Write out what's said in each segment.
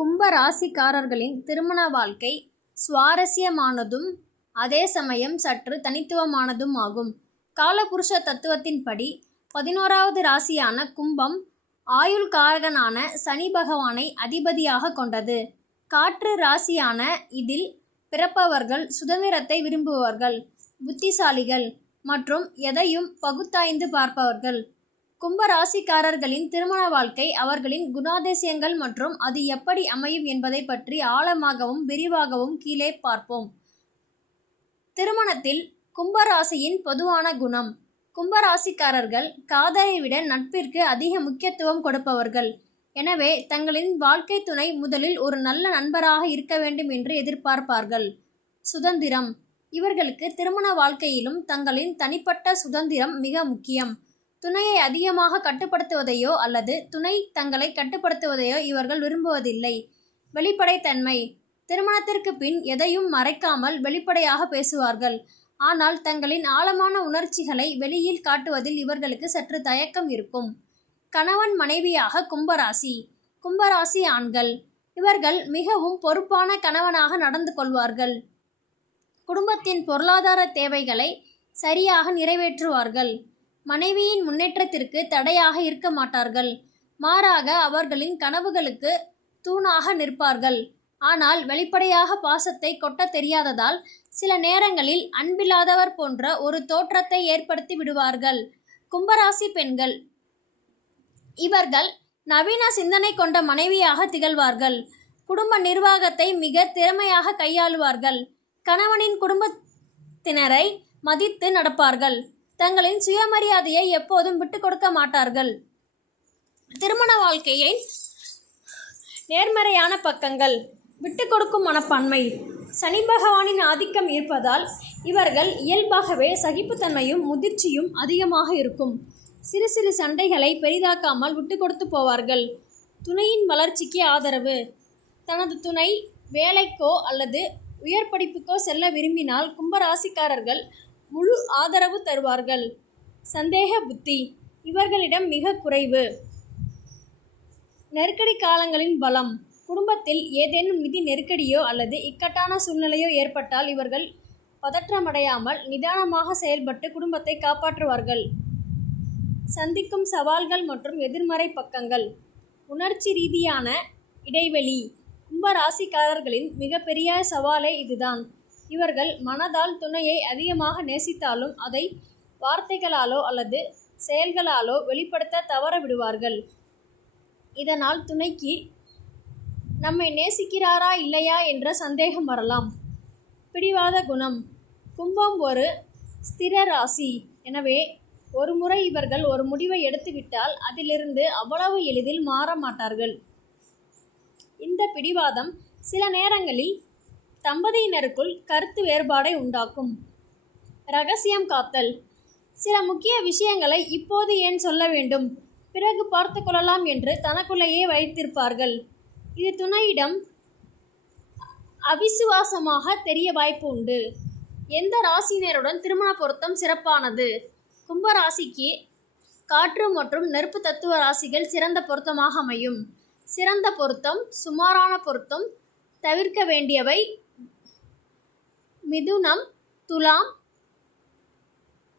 கும்ப ராசிக்காரர்களின் திருமண வாழ்க்கை சுவாரஸ்யமானதும் அதே சமயம் சற்று தனித்துவமானதும் ஆகும். காலபுருஷ தத்துவத்தின்படி 11வது ராசியான கும்பம் ஆயுள் காரகனான சனி பகவானை அதிபதியாக கொண்டது. காற்று ராசியான இதில் பிறப்பவர்கள் சுதந்திரத்தை விரும்புபவர்கள், புத்திசாலிகள் மற்றும் எதையும் பகுத்தாய்ந்து பார்ப்பவர்கள். கும்ப ராசிக்காரர்களின் திருமண வாழ்க்கை அவர்களின் குணாதிசயங்கள் மற்றும் அது எப்படி அமையும் என்பதை பற்றி ஆழமாகவும் விரிவாகவும் கீழே பார்ப்போம். திருமணத்தில் கும்பராசியின் பொதுவான குணம். கும்பராசிக்காரர்கள் காதலை விட நட்பிற்கு அதிக முக்கியத்துவம் கொடுப்பவர்கள். எனவே தங்களின் வாழ்க்கை துணை முதலில் ஒரு நல்ல நண்பராக இருக்க வேண்டும் என்று எதிர்பார்ப்பார்கள். சுதந்திரம். இவர்களுக்கு திருமண வாழ்க்கையிலும் தங்களின் தனிப்பட்ட சுதந்திரம் மிக முக்கியம். துணையை அதிகமாக கட்டுப்படுத்துவதையோ அல்லது துணை தங்களை கட்டுப்படுத்துவதையோ இவர்கள் விரும்புவதில்லை. வெளிப்படைத்தன்மை. திருமணத்திற்கு பின் எதையும் மறைக்காமல் வெளிப்படையாக பேசுவார்கள். ஆனால் தங்களின் ஆழமான உணர்ச்சிகளை வெளியில் காட்டுவதில் இவர்களுக்கு சற்று தயக்கம் இருக்கும். கணவன் மனைவியாக கும்பராசி. கும்பராசி ஆண்கள். இவர்கள் மிகவும் பொறுப்பான கணவனாக நடந்து கொள்வார்கள். குடும்பத்தின் பொருளாதார தேவைகளை சரியாக நிறைவேற்றுவார்கள். மனைவியின் முன்னேற்றத்திற்கு தடையாக இருக்க மாட்டார்கள். மாறாக அவர்களின் கனவுகளுக்கு தூணாக நிற்பார்கள். ஆனால் வெளிப்படையாக பாசத்தை கொட்ட தெரியாததால் சில நேரங்களில் அன்பில்லாதவர் போன்ற ஒரு தோற்றத்தை ஏற்படுத்தி விடுவார்கள். கும்பராசி பெண்கள். இவர்கள் நவீன சிந்தனை கொண்ட மனைவியாக திகழ்வார்கள். குடும்ப நிர்வாகத்தை மிக திறமையாக கையாளுவார்கள். கணவனின் குடும்பத்தினரை மதித்து நடப்பார்கள். தங்களின் சுயமரியாதையை எப்போதும் விட்டு கொடுக்க மாட்டார்கள். திருமண வாழ்க்கையை நேர்மறையான பக்கங்கள். விட்டு கொடுக்கும் மனப்பான்மை. சனி பகவானின் ஆதிக்கம் இருப்பதால் இவர்கள் இயல்பாகவே சகிப்புத்தன்மையும் முதிர்ச்சியும் அதிகமாக இருக்கும். சிறு சிறு சண்டைகளை பெரிதாக்காமல் விட்டு கொடுத்து போவார்கள். துணையின் வளர்ச்சிக்கு ஆதரவு. தனது துணை வேலைக்கோ அல்லது உயர் படிப்புக்கோ செல்ல விரும்பினால் கும்பராசிக்காரர்கள் முழு ஆதரவு தருவார்கள். சந்தேக புத்தி இவர்களிடம் மிக குறைவு. நெருக்கடி காலங்களின் பலம். குடும்பத்தில் ஏதேனும் நிதி நெருக்கடியோ அல்லது இக்கட்டான சூழ்நிலையோ ஏற்பட்டால் இவர்கள் பதற்றமடையாமல் நிதானமாக செயல்பட்டு குடும்பத்தை காப்பாற்றுவார்கள். சந்திக்கும் சவால்கள் மற்றும் எதிர்மறை பக்கங்கள். உணர்ச்சி ரீதியான இடைவெளி. கும்பராசிக்காரர்களின் மிகப்பெரிய சவாலே இதுதான். இவர்கள் மனதால் துணையை அதிகமாக நேசித்தாலும் அதை வார்த்தைகளாலோ அல்லது செயல்களாலோ வெளிப்படுத்த தவற விடுவார்கள். இதனால் துணைக்கு நம்மை நேசிக்கிறாரா இல்லையா என்ற சந்தேகம் வரலாம். பிடிவாத குணம். கும்பம் ஒரு ஸ்திர ராசி. எனவே ஒரு முறை இவர்கள் ஒரு முடிவை எடுத்துவிட்டால் அதிலிருந்து அவ்வளவு எளிதில் மாற மாட்டார்கள். இந்த பிடிவாதம் சில நேரங்களில் தம்பதியினருக்குள் கருத்து வேறுபாடை உண்டாக்கும். இரகசியம் காத்தல். சில முக்கிய விஷயங்களை இப்போது ஏன் சொல்ல வேண்டும், பிறகு பார்த்து கொள்ளலாம் என்று தனக்குள்ளேயே வைத்திருப்பார்கள். இது துணையிடம் அவிசுவாசமாக தெரிய வாய்ப்பு உண்டு. எந்த ராசியினருடன் திருமண பொருத்தம் சிறப்பானது? கும்பராசிக்கு காற்று மற்றும் நெருப்பு தத்துவ ராசிகள் சிறந்த பொருத்தமாக அமையும். சிறந்த பொருத்தம். சுமாரான பொருத்தம். தவிர்க்க வேண்டியவை மிதுனம், துலாம்.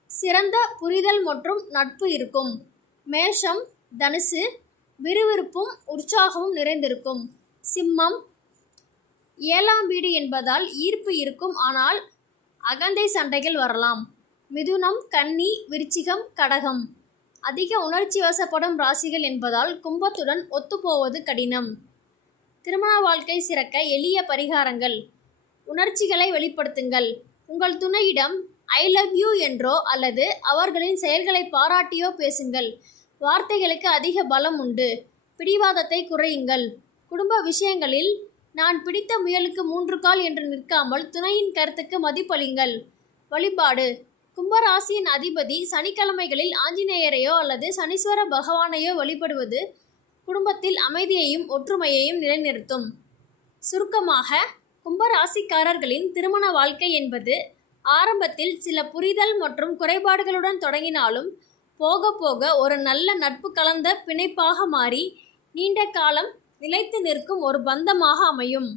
சிறந்த புரிதல் மற்றும் நட்பு இருக்கும். மேஷம், தனுசு விறுவிறுப்பும் உற்சாகமும் நிறைந்திருக்கும். சிம்மம் 7ஆம் வீடு என்பதால் ஈர்ப்பு இருக்கும், ஆனால் அகந்தை சண்டைகள் வரலாம். மிதுனம், கன்னி, விருச்சிகம், கடகம் அதிக உணர்ச்சி வசப்படும் ராசிகள் என்பதால் கும்பத்துடன் ஒத்துப்போவது கடினம். திருமண வாழ்க்கை சிறக்க எளிய பரிகாரங்கள். உணர்ச்சிகளை வெளிப்படுத்துங்கள். உங்கள் துணையிடம் ஐ லவ் யூ என்றோ அல்லது அவர்களின் செயல்களை பாராட்டியோ பேசுங்கள். வார்த்தைகளுக்கு அதிக பலம் உண்டு. பிடிவாதத்தை குறையுங்கள். குடும்ப விஷயங்களில் நான் பிடித்த முயலுக்கு 3 கால் என்று நிற்காமல் துணையின் கருத்துக்கு மதிப்பளிங்கள். வழிபாடு. கும்பராசியின் அதிபதி சனிக்கிழமைகளில் ஆஞ்சநேயரையோ அல்லது சனீஸ்வர பகவானையோ வழிபடுவது குடும்பத்தில் அமைதியையும் ஒற்றுமையையும் நிலைநிறுத்தும். சுருக்கமாக, கும்பராசிக்காரர்களின் திருமண வாழ்க்கை என்பது ஆரம்பத்தில் சில புரிதல் மற்றும் குறைபாடுகளுடன் தொடங்கினாலும் போக போக ஒரு நல்ல நட்பு கலந்த பிணைப்பாக மாறி நீண்ட காலம் நிலைத்து நிற்கும் ஒரு பந்தமாக அமையும்.